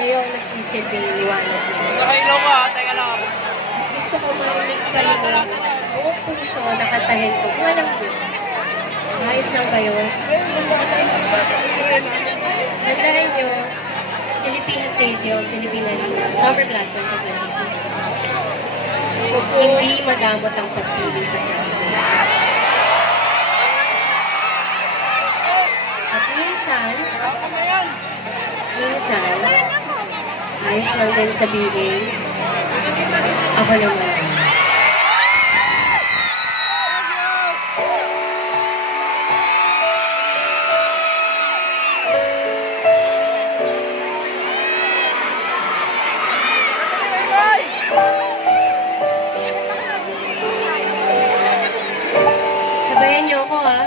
Kayo ang nagsisilbing liwanag niya. Sa kailo ka, teka lang. Gusto ko marinig kayo ng buong puso na kantahin ko. Kung alam ko. Ayos lang ba yun? Tandaan nyo, Philippine Stadium, Philippine Arena, Summer Blast 2026. Hindi madamot ang pagpili sa sarili. At minsan, ayos lang din sabihin, ako naman. Sabayan niyo ako, ha?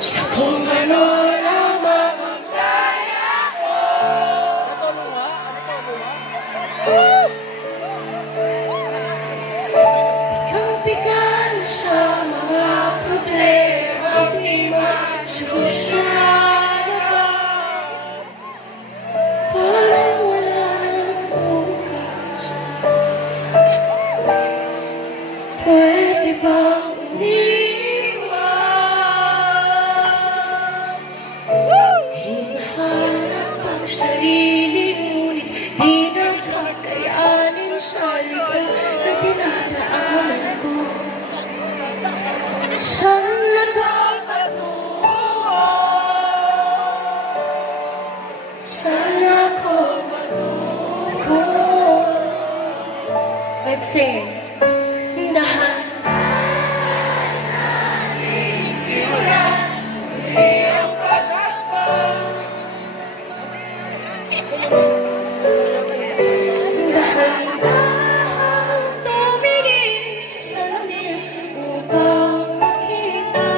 Sa kung ano lamang ang kaya ko. Pikang-pika na sa mga problema, di masolusyonan ka. Parang wala nang bukas. Pwede bang sarili, ngunit di na kakayanin sa ligaw na tinadaanan ko. Saan nagpapatungo? Saan ako matuto? Let's sing. Dahan-dahan natin simulan muli ang pagtakbo. Dahan-dahang tumingin sa salamin upang makita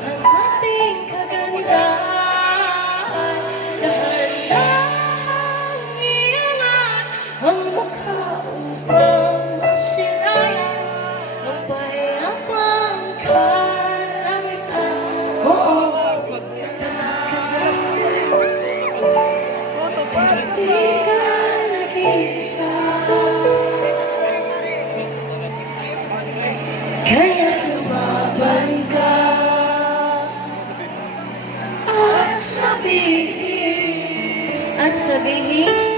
ang ating kagandahan. Dahan-dahang iangat ang mukha upang masilayan ang payapang kalangitan. Oo, di ka nag-iisa, kaya't lumaban ka at sabihin